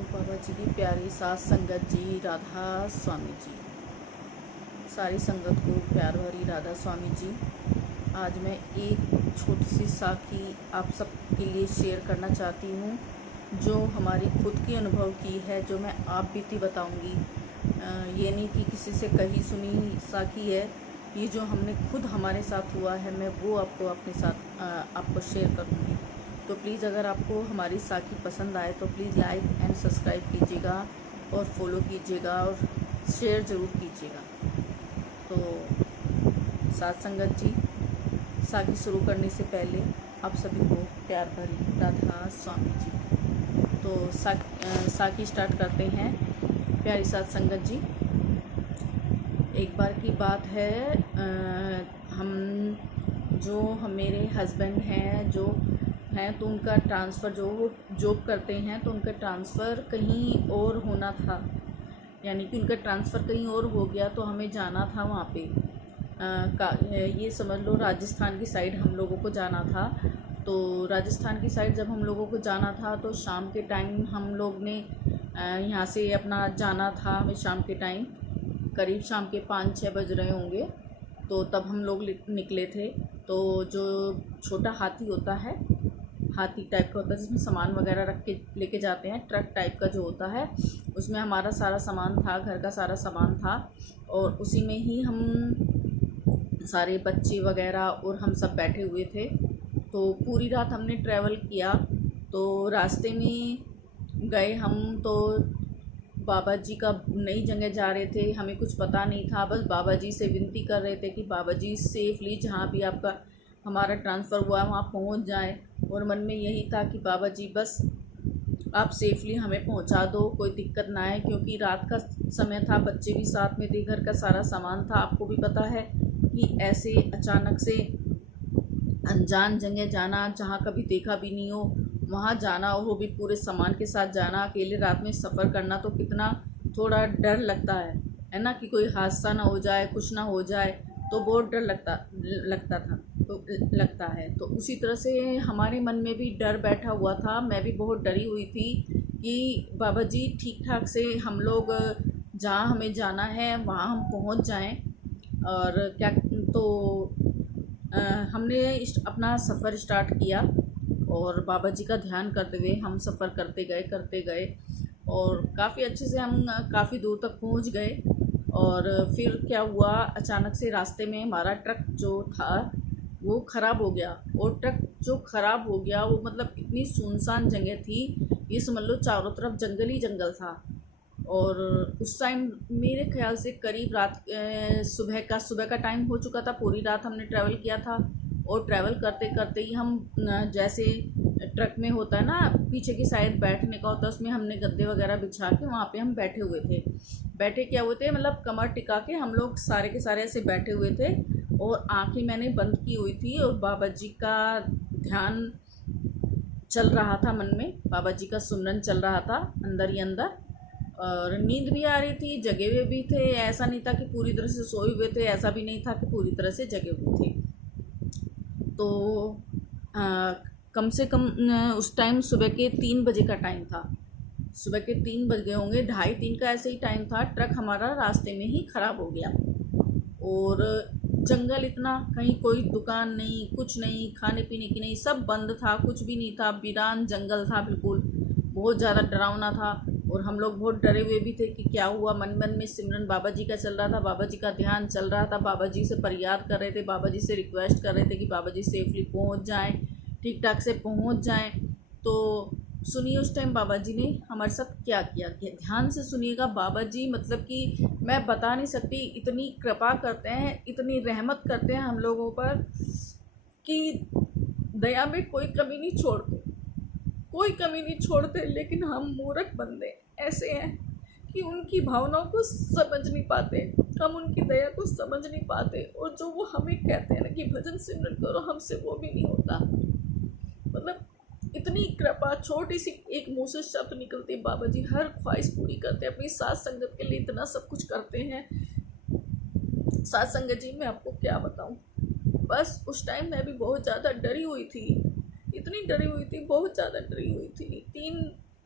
तो बाबा जी की प्यारी साथ संगत जी, राधा स्वामी जी, सारी संगत को प्यार भरी राधा स्वामी जी। आज मैं एक छोटी सी साखी आप सब के लिए शेयर करना चाहती हूँ, जो हमारी खुद की अनुभव की है, जो मैं आप बीती बताऊँगी। ये नहीं कि किसी से कही सुनी साखी है, ये जो हमने खुद हमारे साथ हुआ है, मैं वो आपको अपने साथ आपको शेयर करूँगी। तो प्लीज़ अगर आपको हमारी साखी पसंद आए तो प्लीज़ लाइक एंड सब्सक्राइब कीजिएगा और फॉलो कीजिएगा और शेयर ज़रूर कीजिएगा। तो साथ संगत जी, साखी शुरू करने से पहले आप सभी को प्यार भरी राधा स्वामी जी। तो साखी स्टार्ट करते हैं। प्यारी साथ संगत जी, एक बार की बात है, हम मेरे हस्बैंड हैं जो हैं, तो उनका ट्रांसफ़र, जो जॉब करते हैं, तो उनका ट्रांसफ़र कहीं और होना था। यानी कि उनका ट्रांसफ़र कहीं और हो गया, तो हमें जाना था वहाँ पे। ये समझ लो राजस्थान की साइड हम लोगों को जाना था। तो राजस्थान की साइड जब हम लोगों को जाना था तो शाम के टाइम हम लोग ने यहाँ से अपना जाना था। हमें शाम के टाइम करीब शाम के 5-6 बज रहे होंगे, तो तब हम लोग निकले थे। तो जो छोटा हाथी होता है, हाथी टाइप का होता है जिसमें सामान वगैरह रख के लेके जाते हैं, ट्रक टाइप का जो होता है, उसमें हमारा सारा सामान था, घर का सारा सामान था। और उसी में ही हम सारे बच्चे वगैरह और हम सब बैठे हुए थे। तो पूरी रात हमने ट्रैवल किया। तो रास्ते में गए हम, तो बाबा जी का नई जगह जा रहे थे, हमें कुछ पता नहीं था। बस बाबा जी से विनती कर रहे थे कि बाबा जी सेफली जहाँ भी आपका हमारा ट्रांसफ़र हुआ वहाँ पहुँच जाए। और मन में यही था कि बाबा जी बस आप सेफली हमें पहुँचा दो, कोई दिक्कत ना आए, क्योंकि रात का समय था, बच्चे भी साथ में थे, घर का सारा सामान था। आपको भी पता है कि ऐसे अचानक से अनजान जगह जाना, जहाँ कभी देखा भी नहीं हो, वहाँ जाना, और वो भी पूरे सामान के साथ जाना, अकेले रात में सफ़र करना, तो कितना थोड़ा डर लगता है ना, कि कोई हादसा ना हो जाए, कुछ ना हो जाए, तो बहुत डर लगता है। तो उसी तरह से हमारे मन में भी डर बैठा हुआ था। मैं भी बहुत डरी हुई थी कि बाबा जी ठीक ठाक से हम लोग जहाँ हमें जाना है वहाँ हम पहुँच जाएं। और क्या, तो हमने अपना सफ़र स्टार्ट किया और बाबा जी का ध्यान करते हुए हम सफ़र करते गए और काफ़ी अच्छे से हम काफ़ी दूर तक पहुंच गए। और फिर क्या हुआ, अचानक से रास्ते में हमारा ट्रक जो था वो ख़राब हो गया। और ट्रक जो ख़राब हो गया वो मतलब इतनी सुनसान जगह थी, ये समझ लो चारों तरफ जंगल ही जंगल था। और उस टाइम मेरे ख्याल से करीब सुबह का टाइम हो चुका था। पूरी रात हमने ट्रैवल किया था और ट्रैवल करते करते ही हम जैसे ट्रक में होता है ना, पीछे की साइड बैठने का होता है, उसमें हमने गद्दे वगैरह बिछा के वहाँ पे हम बैठे हुए थे। बैठे क्या हुए थे, मतलब कमर टिका के हम लोग सारे के सारे ऐसे बैठे हुए थे और आंखें मैंने बंद की हुई थी और बाबा जी का ध्यान चल रहा था मन में, बाबा जी का सुमरन चल रहा था अंदर ही अंदर। और नींद भी आ रही थी, जगे हुए भी थे। ऐसा नहीं था कि पूरी तरह से सोए हुए थे, ऐसा भी नहीं था कि पूरी तरह से जगे हुए थे। तो कम से कम उस टाइम सुबह के 3 बजे का टाइम था। सुबह के 3 बज गए होंगे, 2:30-3 का ऐसे ही टाइम था। ट्रक हमारा रास्ते में ही ख़राब हो गया और जंगल इतना, कहीं कोई दुकान नहीं, कुछ नहीं, खाने पीने की नहीं, सब बंद था, कुछ भी नहीं था, वीरान जंगल था बिल्कुल। बहुत ज़्यादा डरावना था और हम लोग बहुत डरे हुए भी थे कि क्या हुआ। मन मन में सिमरन बाबा जी का चल रहा था, बाबा जी का ध्यान चल रहा था, बाबा जी से फरियाद कर रहे थे, बाबा जी से रिक्वेस्ट कर रहे थे कि बाबा जी सेफली पहुंच जाएं, ठीक ठाक से पहुंच जाएं। तो सुनिए उस टाइम बाबा जी ने हमारे साथ क्या किया, ध्यान से सुनिएगा। बाबा जी मतलब कि मैं बता नहीं सकती, इतनी कृपा करते हैं, इतनी रहमत करते हैं हम लोगों पर कि दया में कोई कमी नहीं छोड़ते, कोई कमी नहीं छोड़ते। लेकिन हम मूर्ख बंदे ऐसे हैं कि उनकी भावनाओं को समझ नहीं पाते, हम उनकी दया को समझ नहीं पाते। और जो वो हमें कहते हैं ना कि भजन सिमरन करो, हमसे वो भी नहीं होता। मतलब इतनी कृपा, छोटी सी एक मुँह से शब्द निकलते, बाबा जी हर ख्वाहिश पूरी करते हैं, अपनी साथ संगत के लिए इतना सब कुछ करते हैं। साथ संगत जी मैं आपको क्या बताऊं, बस उस टाइम मैं भी बहुत ज़्यादा डरी हुई थी, इतनी डरी हुई थी, बहुत ज़्यादा डरी हुई थी।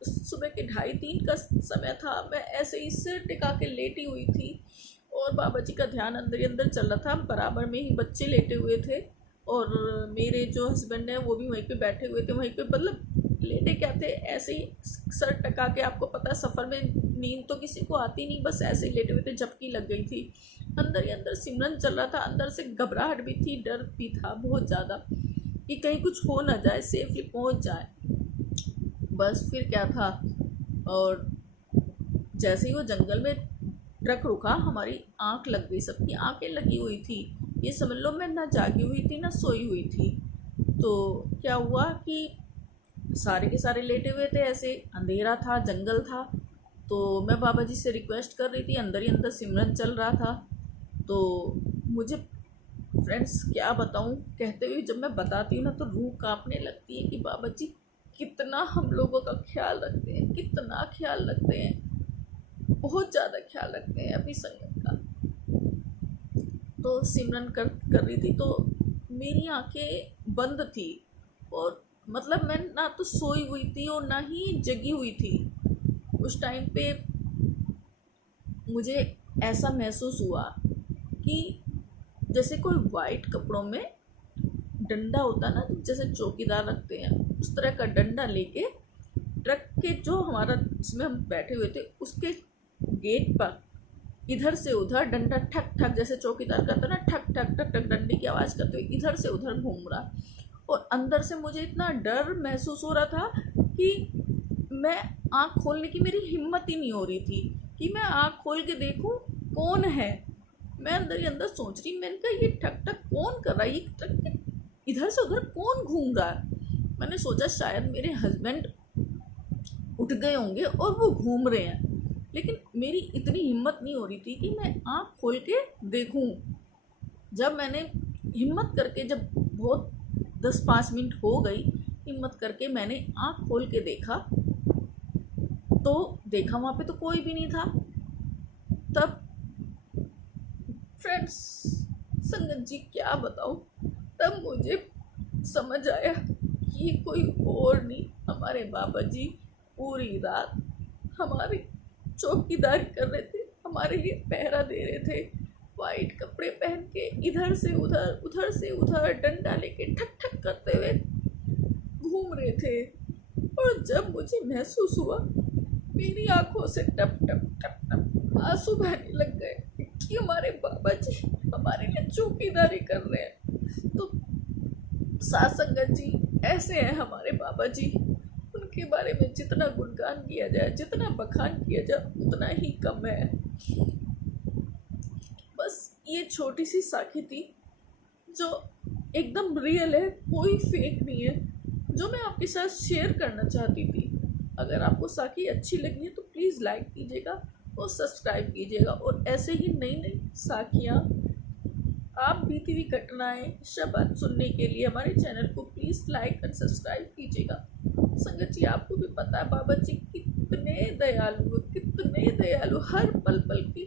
सुबह के 2:30 का समय था। मैं ऐसे ही सिर टिका के लेटी हुई थी और बाबा जी का ध्यान अंदर ही अंदर चल रहा था। बराबर में ही बच्चे लेटे हुए थे और मेरे जो हस्बैंड हैं वो भी वहीं पे बैठे हुए थे। वहीं पे मतलब लेटे क्या थे, ऐसे ही सर टका के, आपको पता है सफ़र में नींद तो किसी को आती नहीं, बस ऐसे ही लेटे हुए थे, झपकी लग गई थी। अंदर ही अंदर सिमरन चल रहा था, अंदर से घबराहट भी थी, डर भी था बहुत ज़्यादा कि कहीं कुछ हो ना जाए, सेफली पहुंच जाए। बस फिर क्या था, और जैसे ही वो जंगल में ट्रक रुका, हमारी आंख लग गई, सबकी आंखें लगी हुई थी। ये समझ लो मैं ना जागी हुई थी ना सोई हुई थी। तो क्या हुआ कि सारे के सारे लेटे हुए थे, ऐसे अंधेरा था, जंगल था। तो मैं बाबा जी से रिक्वेस्ट कर रही थी, अंदर ही अंदर सिमरन चल रहा था। तो मुझे फ्रेंड्स क्या बताऊं, कहते हुए जब मैं बताती हूँ ना तो रूह कांपने लगती है कि बाबा जी कितना हम लोगों का ख्याल रखते हैं, कितना ख्याल रखते हैं, बहुत ज़्यादा ख्याल रखते हैं अपनी संगत का। तो सिमरन कर रही थी तो मेरी आंखें बंद थी और मतलब मैं ना तो सोई हुई थी और ना ही जगी हुई थी। उस टाइम पे मुझे ऐसा महसूस हुआ कि जैसे कोई वाइट कपड़ों में डंडा होता ना, जैसे चौकीदार रखते हैं, उस तरह का डंडा लेके ट्रक के जो हमारा जिसमें हम बैठे हुए थे उसके गेट पर इधर से उधर डंडा ठक ठक, जैसे चौकीदार करता ना, ठक ठक ठक ठक डंडे की आवाज़ करते हुए इधर से उधर घूम रहा। और अंदर से मुझे इतना डर महसूस हो रहा था कि मैं आँख खोलने की मेरी हिम्मत ही नहीं हो रही थी कि मैं आँख खोल के देखूं कौन है। मैं अंदर ही अंदर सोच रही, मैंने कहा ये ठक ठक कौन कर रहा है, ये ठक इधर से उधर कौन घूम रहा है। मैंने सोचा शायद मेरे हस्बैंड उठ गए होंगे और वो घूम रहे हैं, लेकिन मेरी इतनी हिम्मत नहीं हो रही थी कि मैं आँख खोल के देखूं। जब मैंने हिम्मत करके, जब बहुत 10-5 मिनट हो गई, हिम्मत करके मैंने आँख खोल के देखा तो देखा वहाँ पे तो कोई भी नहीं था। तब फ्रेंड्स संगत जी क्या बताऊँ, तब मुझे समझ आया कि ये कोई और नहीं, हमारे बाबा जी पूरी रात हमारी चौकीदारी कर रहे थे, हमारे लिए पहरा दे रहे थे। वाइट कपड़े पहन के इधर से उधर, उधर से उधर डंडा लेके ठक ठक करते हुए घूम रहे थे। और जब मुझे महसूस हुआ, मेरी आंखों से टप टप टप टप आंसू बहने लग गए कि हमारे बाबा जी हमारे लिए चौकीदारी कर रहे हैं। तो साथ संगत जी ऐसे हैं हमारे बाबा जी, उनके बारे में जितना गुणगान किया जाए, जितना बखान किया जाए उतना ही कम है। बस ये छोटी सी साखी थी जो एकदम रियल है, कोई फेक नहीं है, जो मैं आपके साथ शेयर करना चाहती थी। अगर आपको साखी अच्छी लगी है तो प्लीज़ लाइक कीजिएगा और सब्सक्राइब कीजिएगा, और ऐसे ही नई नई साखियाँ, आप बीती हुई घटनाएं, शब्द सुनने के लिए हमारे चैनल को प्लीज़ लाइक और सब्सक्राइब कीजिएगा। संगत जी आपको भी पता है बाबा जी कितने दयालु, हर पल पल की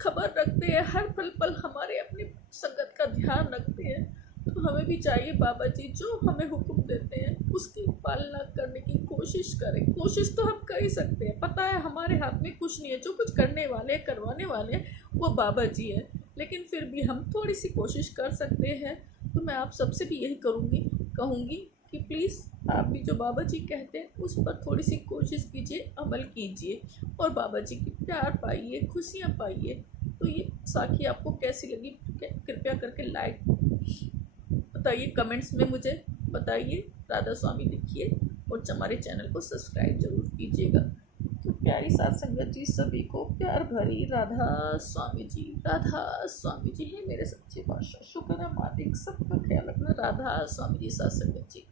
खबर रखते हैं, हर पल पल हमारे अपने संगत का ध्यान रखते हैं। तो हमें भी चाहिए बाबा जी जो हमें हुक्म देते हैं उसकी पालना करने की कोशिश करें। कोशिश तो हम कर ही सकते हैं, पता है हमारे हाथ में कुछ नहीं है, जो कुछ करने वाले करवाने वाले वो बाबा जी हैं, लेकिन फिर भी हम थोड़ी सी कोशिश कर सकते हैं। तो मैं आप सबसे भी यही कहूँगी कि प्लीज़ आप भी जो बाबा जी कहते हैं उस पर थोड़ी सी कोशिश कीजिए, अमल कीजिए और बाबा जी की प्यार पाइए, खुशियाँ पाइए। तो ये साखी आपको कैसी लगी कृपया करके लाइक बताइए, कमेंट्स में मुझे बताइए, राधा स्वामी लिखिए और हमारे चैनल को सब्सक्राइब जरूर कीजिएगा। तो प्यारी साथ संगत जी सभी को प्यार भरी राधा स्वामी जी है मेरे सच्चे पातशाह। शुक्र है मालिक, सबका ख्याल रखना। राधा स्वामी जी साथ संगत जी।